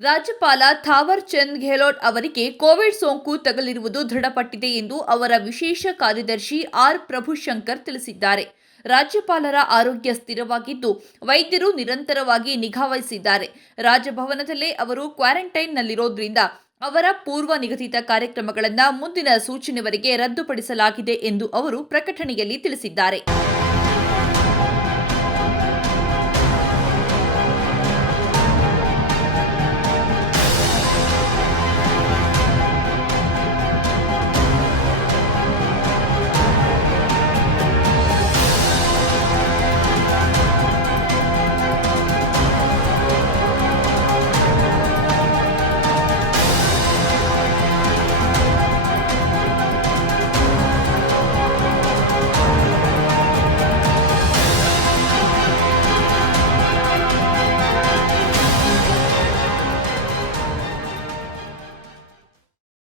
ರಾಜ್ಯಪಾಲ ಥಾವರ್ ಚಂದ್ ಗೆಹ್ಲೋಟ್ ಅವರಿಗೆ ಕೋವಿಡ್ ಸೋಂಕು ತಗುಲಿರುವುದು ದೃಢಪಟ್ಟಿದೆ ಎಂದು ಅವರ ವಿಶೇಷ ಕಾರ್ಯದರ್ಶಿ ಆರ್ ಪ್ರಭುಶಂಕರ್ ತಿಳಿಸಿದ್ದಾರೆ. ರಾಜ್ಯಪಾಲರ ಆರೋಗ್ಯ ಸ್ಥಿರವಾಗಿದ್ದು, ವೈದ್ಯರು ನಿರಂತರವಾಗಿ ನಿಗಾ ವಹಿಸಿದ್ದಾರೆ. ರಾಜಭವನದಲ್ಲೇ ಅವರು ಕ್ವಾರಂಟೈನ್ನಲ್ಲಿರೋದ್ರಿಂದ ಅವರ ಪೂರ್ವ ನಿಗದಿತ ಕಾರ್ಯಕ್ರಮಗಳನ್ನು ಮುಂದಿನ ಸೂಚನೆವರೆಗೆ ರದ್ದುಪಡಿಸಲಾಗಿದೆ ಎಂದು ಅವರು ಪ್ರಕಟಣೆಯಲ್ಲಿ ತಿಳಿಸಿದ್ದಾರೆ.